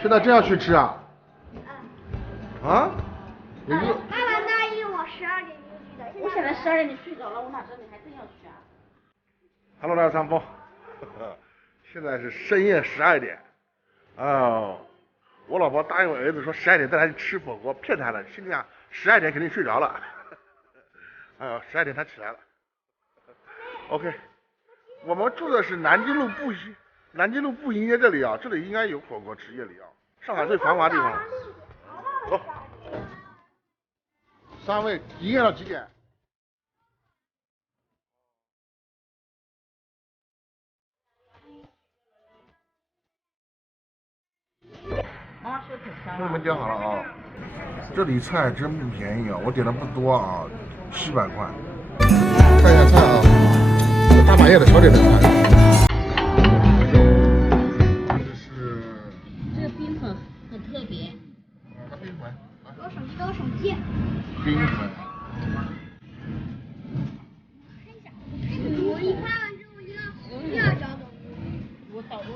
现在真要去吃啊？啊？你就爸爸答应我12点就去的。我现在12点就睡着了，我哪知道你还真要去啊 ？Hello， 大家上风。现在是深夜12点。哦，我老婆答应我儿子说12点带他去吃火锅，骗他的，心里想12点肯定睡着了。哎呦，12点他起来了。OK， 我们住的是南京路步行街这里啊，这里应该有火锅吃夜里啊，上海最繁华的地方。走。3位营业到几点？妈妈说的挺香兄弟们点好了啊，这里菜真不便宜啊，我点的不多啊，700块。看一下菜啊，大半夜的小点的菜。这个冰粉很特别。冰粉。给我手机，给我手机。冰粉。我一拍完之后又要找总部。我导入。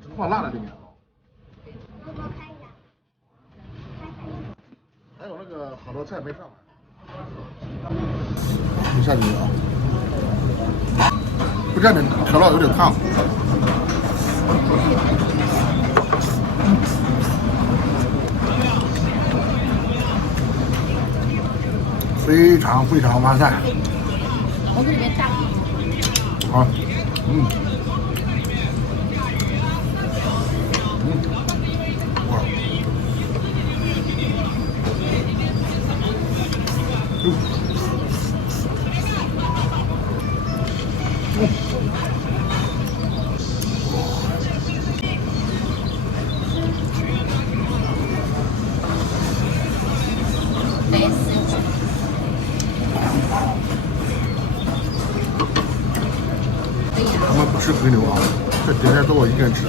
这放辣的里面。我给我看一下。还有那个好多菜没上来。你下去啊！不蘸点调料有点烫。非常非常完善。我这里面大。好，哇，他们不吃肥牛啊，这点菜都我一个人吃。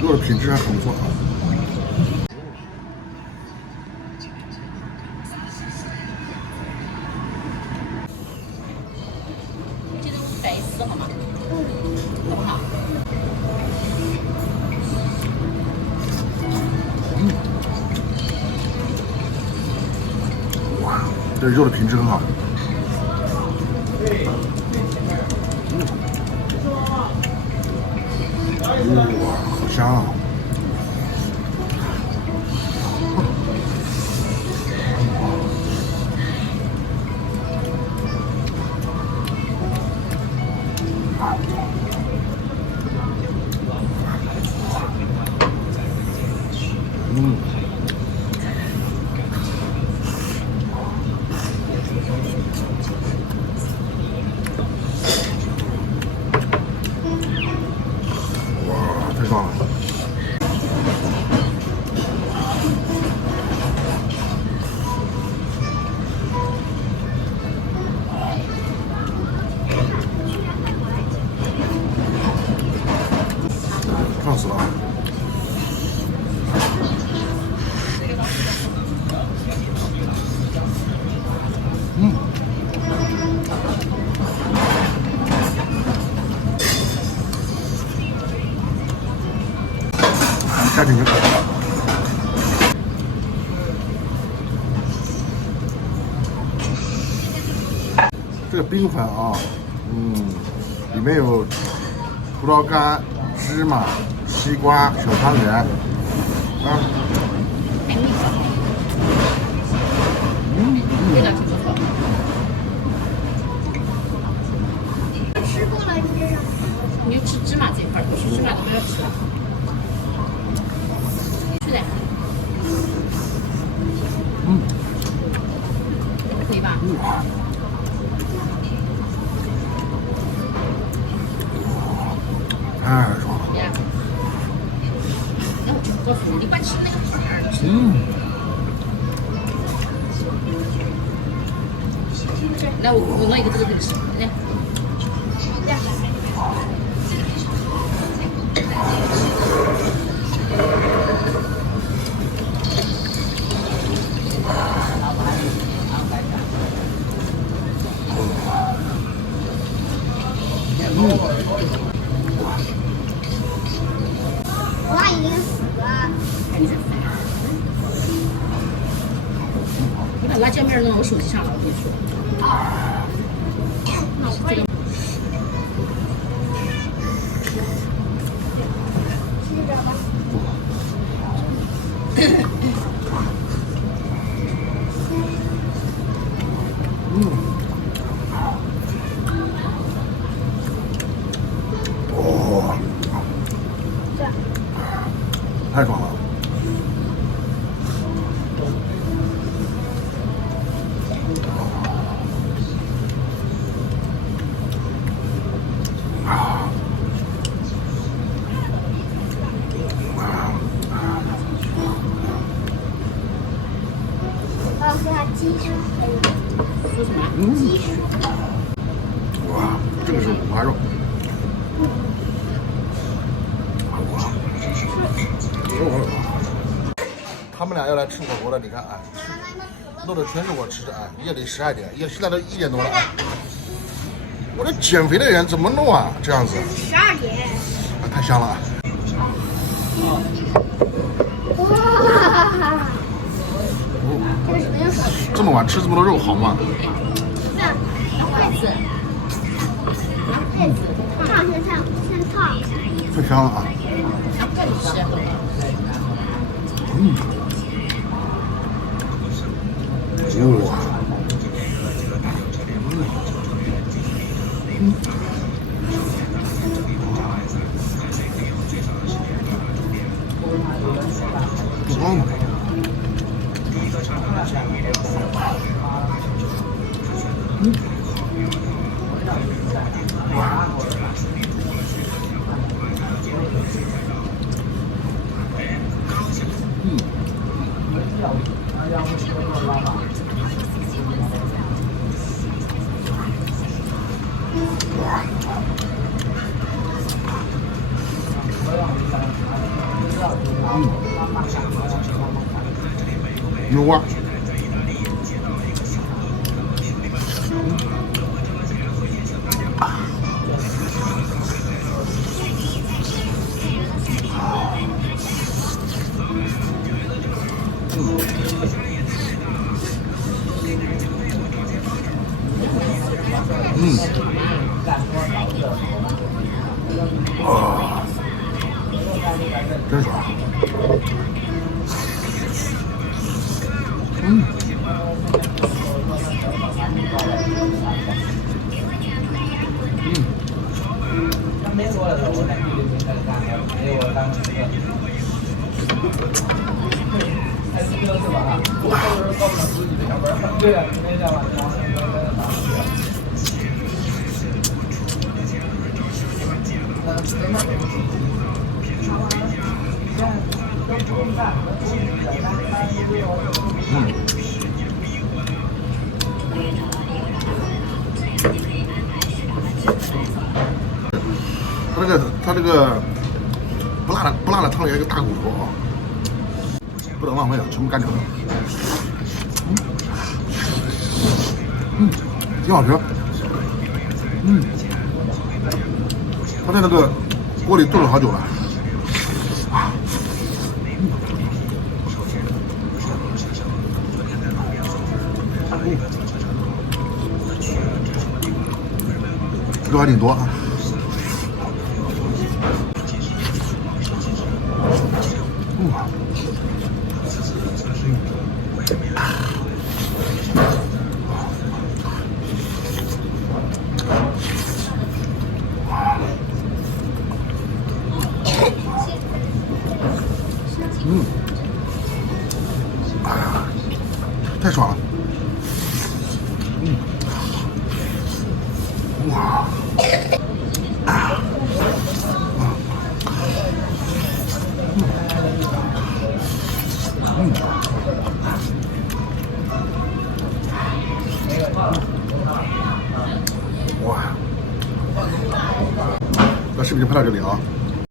肉的品质还很不错啊。这种白丝好吗？好不好？哇，这肉的品质很好。哇，好香啊！哇，太棒了！烫死了啊！加进去。这个冰粉啊，里面有葡萄干、芝麻、西瓜、小汤圆，啊，味道挺不错。吃过了，你这是？你就吃芝麻这一块，不吃芝麻的不要吃了。是的。可以吧？太爽了。那我就告诉你，你快吃那个皮儿。来，我弄一个这个吃，来。我妈已经死了。你把辣椒面弄我手机上了，我跟你说。那我这个。吃着吧。哦，太爽了。我要喝下鸡翅。说什么？鸡翅。哇，这个是五花肉。他们俩要来吃火锅了，你看，哎，弄的全是我吃的，哎，夜里12点，现在都1点多了，哎，我这减肥的人怎么弄啊？这样子12点。太香了。哇！这个是没有少吃。这么晚吃这么多肉好吗？筷子，拿筷子，烫先烫。太香了啊！拿筷子吃。哇！牛蛙。真爽。它这个不辣的汤里还有个大骨头啊，不能浪费了，全部干掉了。挺好吃。它在那个锅里炖了好久了。肉还挺多啊。太爽了。哇。哇。把视频就拍到这里啊。